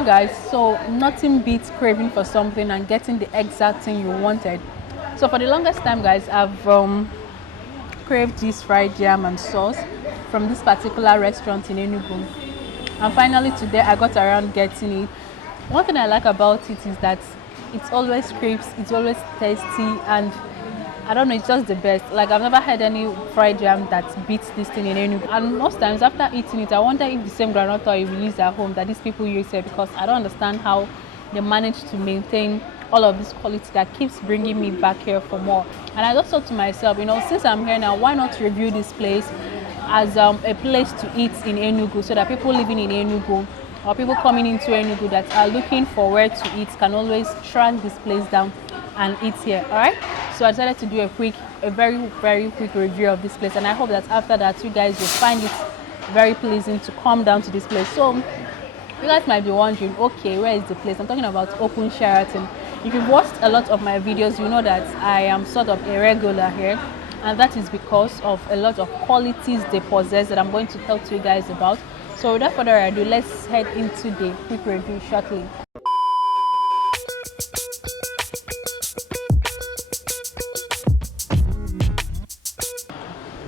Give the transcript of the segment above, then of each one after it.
Okay guys, so nothing beats craving for something and getting the exact thing you wanted. So for the longest time guys, I've craved this fried yam and sauce from this particular restaurant in Enugu. And finally today I got around getting it. One thing I like about it is that it's always crisp, it's always tasty, and I don't know, it's just the best. Like I've never had any fried jam that beats this thing in Enugu. And most times after eating it, I wonder if the same groundnut oil we use at home that these people use here, because I don't understand how they manage to maintain all of this quality that keeps bringing me back here for more. And I just thought to myself, since I'm here now, why not review this place as a place to eat in Enugu, so that people living in Enugu or people coming into Enugu that are looking for where to eat can always track this place down and eat here. All right, so I decided to do a very quick review of this place, and I hope that after that you guys will find it very pleasing to come down to this place. So you guys might be wondering, okay, where is the place? I'm talking about Open Sharaton. If you've watched a lot of my videos, you know that I am sort of a regular here, and that is because of a lot of qualities they possess that I'm going to talk to you guys about. So without further ado, let's head into the quick review shortly.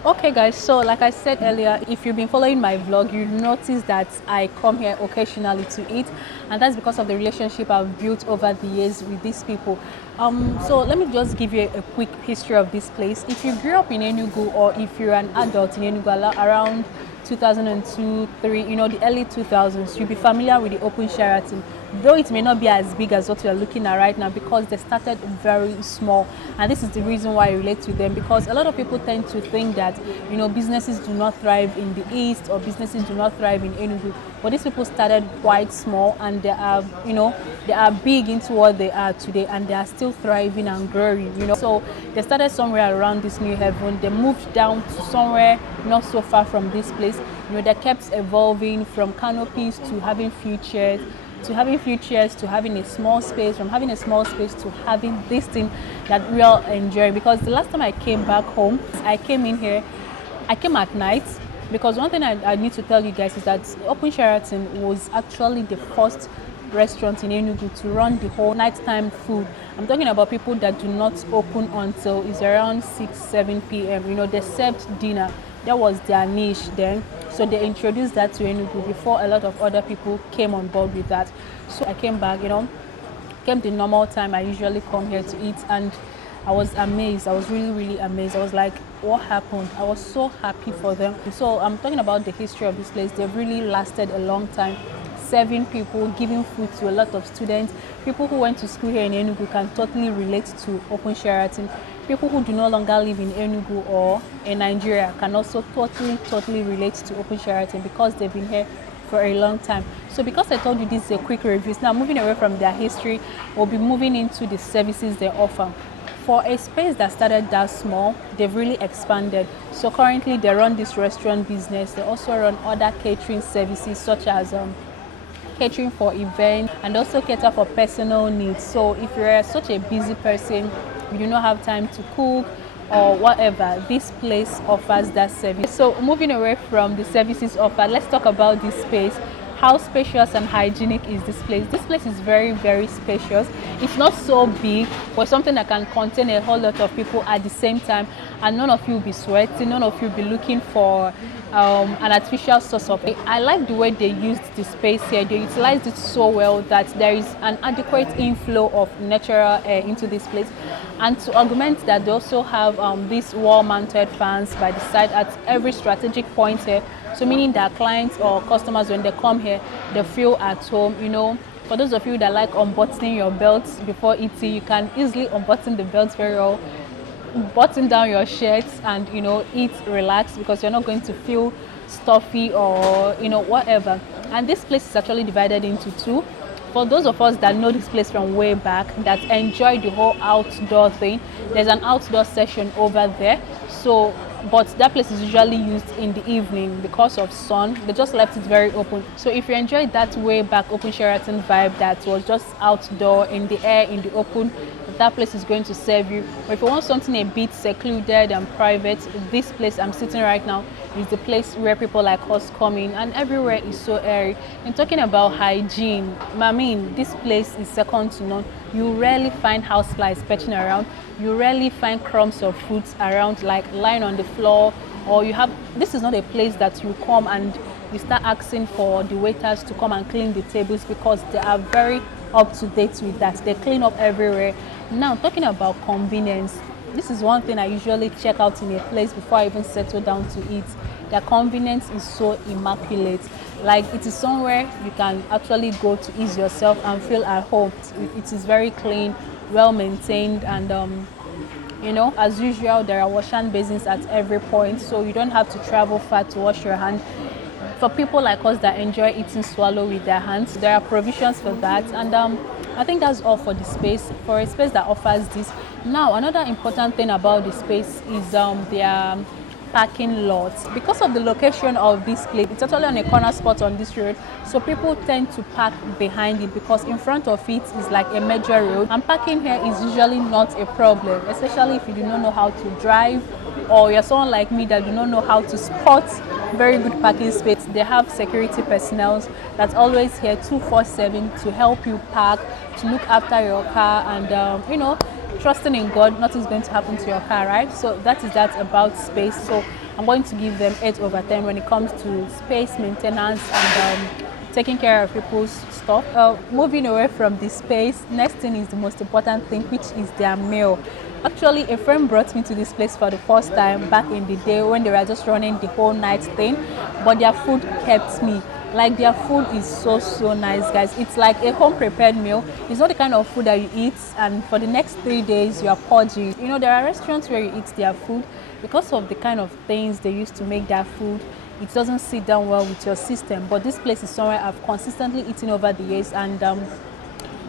Okay guys, so like I said earlier, if you've been following my vlog, you notice that I come here occasionally to eat, and that's because of the relationship I've built over the years with these people. So let me just give you a quick history of this place. If you grew up in Enugu, or if you're an adult in Enugu around 2002, 3, the early 2000s, you'll be familiar with the Open Sharaton, though it may not be as big as what we are looking at right now, because they started very small. And this is the reason why I relate to them, because a lot of people tend to think that businesses do not thrive in the east, or businesses do not thrive in Enugu, but these people started quite small, and they are they are big into what they are today, and they are still thriving and growing. So they started somewhere around this New Haven, they moved down to somewhere not so far from this place. They kept evolving from canopies to having few chairs, to having a small space, from having a small space to having this thing that we all enjoy. Because the last time I came back home, I came in here, I came at night, because one thing I need to tell you guys is that Open Sharaton was actually the first restaurant in Enugu to run the whole nighttime food. I'm talking about people that do not open until it's around 6-7 p.m. They served dinner. That was their niche then. So they introduced that to Enugu before a lot of other people came on board with that. So I came back, came the normal time I usually come here to eat, and I was amazed. I was really amazed. I was like, what happened? I was so happy for them. So I'm talking about the history of this place. They've really lasted a long time, serving people, giving food to a lot of students. People who went to school here in Enugu can totally relate to Open Sharaton. People who do no longer live in Enugu or in Nigeria can also totally relate to Open Sharaton, because they've been here for a long time. So because I told you this is a quick review, now moving away from their history, we'll be moving into the services they offer. For a space that started that small, they've really expanded. So currently they run this restaurant business. They also run other catering services, such as catering for events, and also cater for personal needs. So if you're such a busy person, you do not have time to cook or whatever, this place offers that service. So moving away from the services offered, let's talk about this space. How spacious and hygienic is this place? This place is very spacious. It's not so big, but something that can contain a whole lot of people at the same time, and none of you will be sweating, none of you will be looking for an artificial source of it. I like the way they used the space here. They utilized it so well that there is an adequate inflow of natural air into this place. And to augment that, they also have these wall-mounted fans by the side at every strategic point here. So meaning that clients or customers, when they come here, they feel at home. For those of you that like unbuttoning your belts before eating, you can easily unbutton the belts very well, button down your shirts, and eat relaxed, because you're not going to feel stuffy or whatever. And this place is actually divided into two. For those of us that know this place from way back, that enjoy the whole outdoor thing, there's an outdoor session over there. So but that place is usually used in the evening because of sun. They just left it very open. So if you enjoyed that way back Open Sharaton vibe that was just outdoor in the air, in the open, that place is going to serve you. Or if you want something a bit secluded and private, this place I'm sitting right now is the place where people like us come in, and everywhere is so airy. And talking about hygiene, I mean, this place is second to none. You rarely find houseflies perching around. You rarely find crumbs of fruits around, like lying on the floor. Or you have, this is not a place that you come and you start asking for the waiters to come and clean the tables, because they are very up to date with that. They clean up everywhere. Now, talking about convenience, this is one thing I usually check out in a place before I even settle down to eat. Their convenience is so immaculate. Like, it is somewhere you can actually go to ease yourself and feel at home. It is very clean, well maintained, and you know, as usual, there are wash hand basins at every point, so you don't have to travel far to wash your hand. For people like us that enjoy eating swallow with their hands, there are provisions for that. And I think that's all for the space, for a space that offers this. Now, another important thing about the space is their parking lot. Because of the location of this place, it's actually on a corner spot on this road, so people tend to park behind it, because in front of it is like a major road, and parking here is usually not a problem, especially if you do not know how to drive, or you're someone like me that do not know how to spot very good parking space. They have security personnel that's always here 24/7 to help you park, to look after your car, and you know, trusting in God, nothing's going to happen to your car, right? So that is that about space. So I'm going to give them 8/10 when it comes to space maintenance and taking care of people's stuff. Moving away from the space, next thing is the most important thing, which is their meal. Actually, a friend brought me to this place for the first time back in the day when they were just running the whole night thing, but their food kept me. Like, their food is so nice, guys. It's like a home prepared meal. It's not the kind of food that you eat and for the next 3 days you are purging. You know, there are restaurants where you eat their food, because of the kind of things they use to make their food, it doesn't sit down well with your system. But this place is somewhere I've consistently eaten over the years, and I'm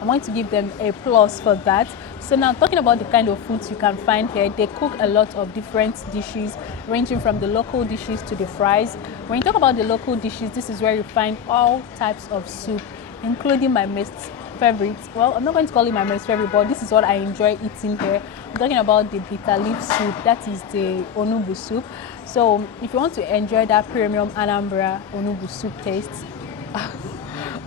going to give them a plus for that. So now, talking about the kind of foods you can find here, they cook a lot of different dishes, ranging from the local dishes to the fries. When you talk about the local dishes, this is where you find all types of soup, including my most favorite. Well, I'm not going to call it my most favorite, but this is what I enjoy eating here. I'm talking about the bitter leaf soup. That is the Enugu soup. So if you want to enjoy that premium Anambra Enugu soup taste,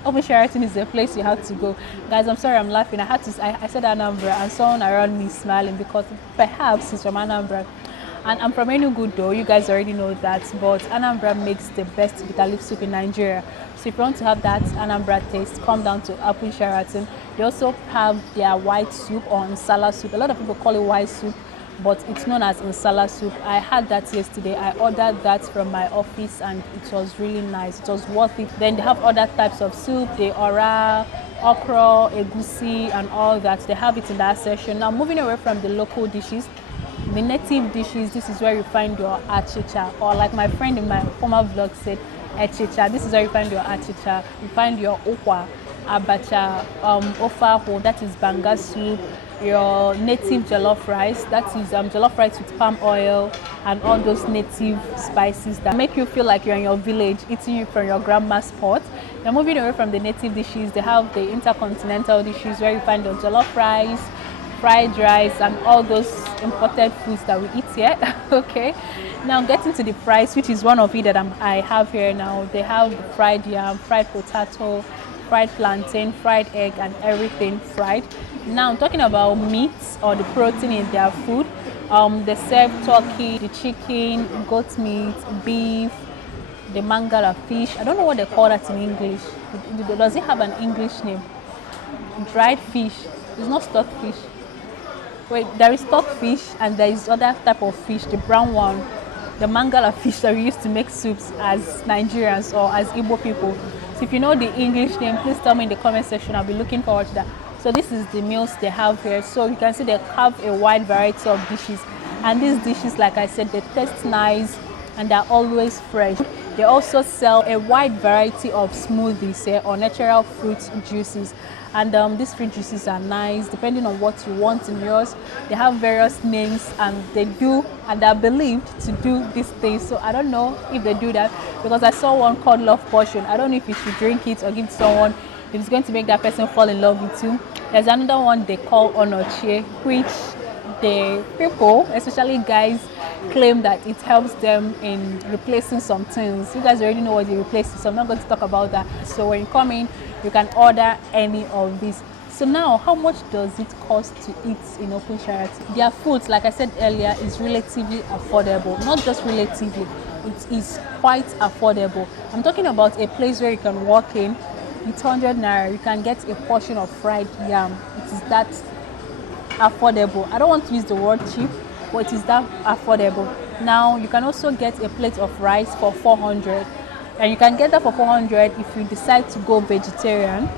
Open Sharaton is the place you have to go. Guys, I'm sorry I'm laughing. I said Anambra and someone around me smiling, because perhaps he's from Anambra. And I'm from Enugu though, you guys already know that, but Anambra makes the best bitter leaf soup in Nigeria. So if you want to have that Anambra taste, come down to Open Sharaton. They also have their white soup or nsala soup. A lot of people call it white soup, but it's known as nsala soup. I had that yesterday. I ordered that from my office and it was really nice. It was worth it. Then they have other types of soup, the ora, okra, egusi, and all that. They have it in that section. Now, moving away from the local dishes, the native dishes, this is where you find your achicha, or like my friend in my former vlog said, achicha. This is where you find your achicha. You find your okwa, abacha, ofaho, that is banga soup, your native jollof rice, that is jollof rice with palm oil and all those native spices that make you feel like you're in your village, eating it from your grandma's pot. Now, moving away from the native dishes, they have the intercontinental dishes where you find the jollof rice, fried rice, and all those imported foods that we eat here. Okay, now getting to the fries, which is one of it that I have here now. They have the fried yam, fried potato, fried plantain, fried egg, and everything fried. Now, I'm talking about meats or the protein in their food. They serve turkey, the chicken, goat meat, beef, the mangala fish. I don't know what they call that in English. Does it have an English name? Dried fish. It's not stocked fish. Wait, there is stocked fish and there is other type of fish, the brown one, the mangala fish that we used to make soups as Nigerians or as Igbo people. So if you know the English name, please tell me in the comment section. I'll be looking forward to that. So this is the meals they have here. So you can see they have a wide variety of dishes, and these dishes, like I said, they taste nice and they're always fresh. They also sell a wide variety of smoothies here, or natural fruit juices, and these fruit juices are nice depending on what you want in yours. They have various names, and they're believed to do these things. So I don't know if they do that, because I saw one called Love Potion. I don't know if you should drink it or give it to someone if it's going to make that person fall in love with you. There's another one they call onochie, which the people, especially guys, claim that it helps them in replacing some things. You guys already know what they replace, so I'm not going to talk about that. So when you come in, you can order any of these. So now, how much does it cost to eat in Open Sharaton? Their foods, like I said earlier, is relatively affordable. Not just relatively, it is quite affordable. I'm talking about a place where you can walk in with 100 naira, you can get a portion of fried yam. It is that affordable. I don't want to use the word cheap, but it is that affordable. Now, you can also get a plate of rice for 400, and you can get that for 400 if you decide to go vegetarian.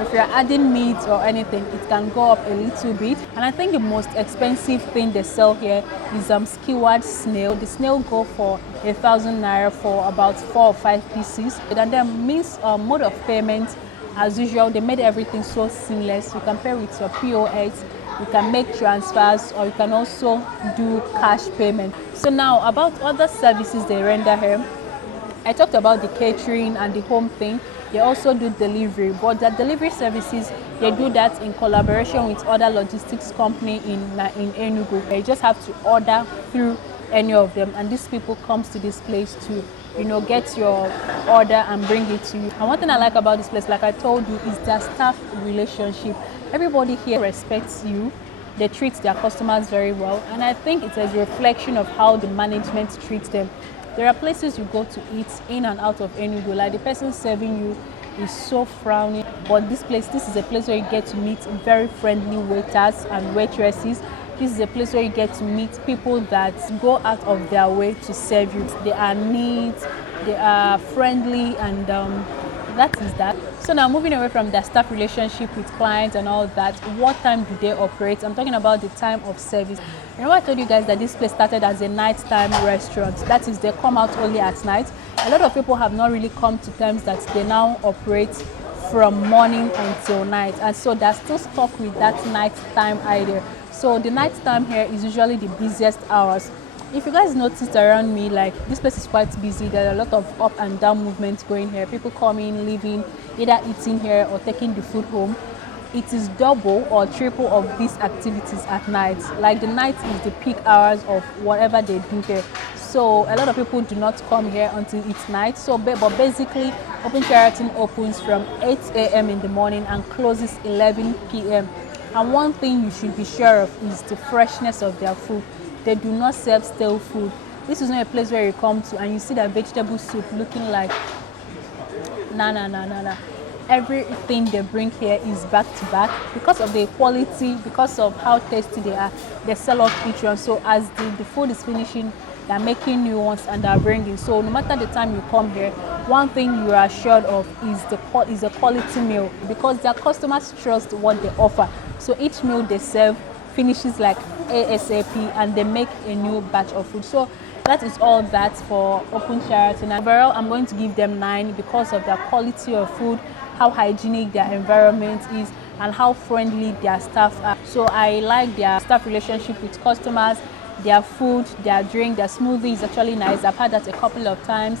If you're adding meat or anything, it can go up a little bit. And I think the most expensive thing they sell here is skewered snail. The snail go for 1,000 naira for about 4 or 5 pieces. And then means mode of payment, as usual, they made everything so seamless. You can pay with your POS, you can make transfers, or you can also do cash payment. So now about other services they render here. I talked about the catering and the home thing. They also do delivery, but the delivery services, they do that in collaboration with other logistics company in Enugu. You just have to order through any of them, and these people comes to this place to, you know, get your order and bring it to you. And one thing I like about this place, like I told you, is their staff relationship. Everybody here respects you. They treat their customers very well, and I think it's a reflection of how the management treats them. There are places you go to eat in and out of Enugu, like the person serving you is so frowning, but this is a place where you get to meet very friendly waiters and waitresses. This is a place where you get to meet people that go out of their way to serve you. They are neat, they are friendly, and that is that. So now, moving away from their staff relationship with clients and all that, what time do they operate? I'm talking about the time of service. Remember I told you guys that this place started as a nighttime restaurant. That is, they come out only at night. A lot of people have not really come to terms that they now operate from morning until night, and so they're still stuck with that nighttime idea. So the nighttime here is usually the busiest hours. If you guys noticed around me, like, this place is quite busy. There are a lot of up and down movements going here. People coming, leaving, either eating here or taking the food home. It is double or triple of these activities at night. Like, the night is the peak hours of whatever they do here. So a lot of people do not come here until it's night. So, but basically, Open Sharaton opens from 8 a.m. in the morning and closes 11 p.m. And one thing you should be sure of is the freshness of their food. They do not serve stale food. This is not a place where you come to and you see that vegetable soup looking like nah. Everything they bring here is back to back. Because of the quality, because of how tasty they are, they sell off each one. So as the food is finishing, they're making new ones and they're bringing. So no matter the time you come here, one thing you are assured of is a quality meal, because their customers trust what they offer. So each meal they serve finishes like ASAP, and they make a new batch of food. So that is all that for Open Sharaton. Overall, I'm going to give them 9 because of their quality of food, how hygienic their environment is, and how friendly their staff are. So I like their staff relationship with customers, their food, their drink, their smoothie is actually nice. I've had that a couple of times.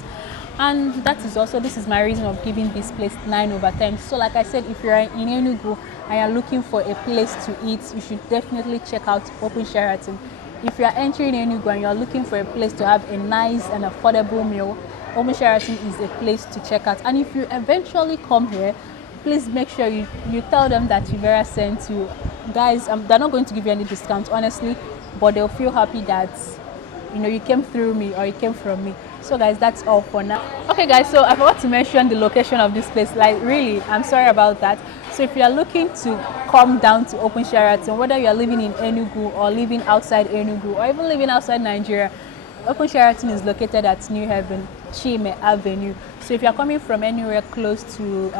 And this is my reason of giving this place 9/10. So like I said, if you're in Enugu and you're looking for a place to eat, you should definitely check out Open Sharaton. If you're entering Enugu and you're looking for a place to have a nice and affordable meal, Open Sharaton is a place to check out. And if you eventually come here, please make sure you tell them that Vera sent you. Guys, they're not going to give you any discount, honestly, but they'll feel happy that, you know, you came through me or you came from me. So guys, that's all for now. Okay guys, so I forgot to mention the location of this place. Like, really, I'm sorry about that. So if you are looking to come down to Open Sharaton, whether you are living in Enugu or living outside Enugu or even living outside Nigeria, Open Sharaton is located at New Haven, Chime Avenue. So if you are coming from anywhere close to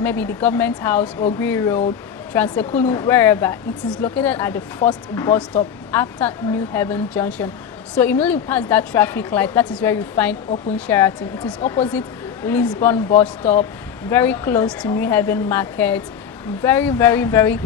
maybe the government house, Ogri Road, Transekulu, wherever, it is located at the first bus stop after New Haven Junction. So immediately past that traffic light, that is where you find Open Sharaton. It is opposite Lisbon bus stop, very close to New Haven Market, very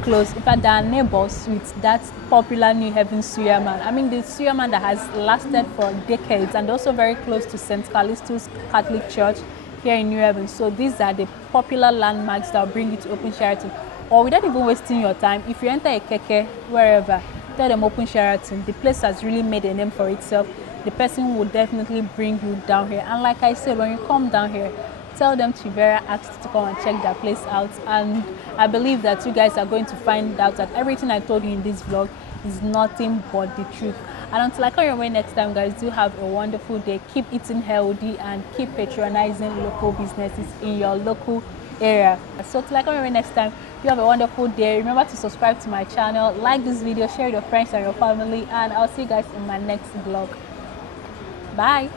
close. In fact, they are neighbors with that popular New Haven Suyaman. I mean, the Suyaman that has lasted for decades, and also very close to St. Callisto's Catholic Church here in New Haven. So these are the popular landmarks that will bring you to Open Sharaton. Or without even wasting your time, if you enter a keke wherever, tell them Open Sharaton. The place has really made a name for itself. The person will definitely bring you down here. And like I said, when you come down here, tell them Vera asked you to come and check that place out. And I believe that you guys are going to find out that everything I told you in this vlog is nothing but the truth. And until I come your way next time, guys, do have a wonderful day. Keep eating healthy and keep patronizing local businesses in your local area. So till I come your way next time, you have a wonderful day. Remember to subscribe to my channel, like this video, share with your friends and your family, and I'll see you guys in my next vlog. Bye.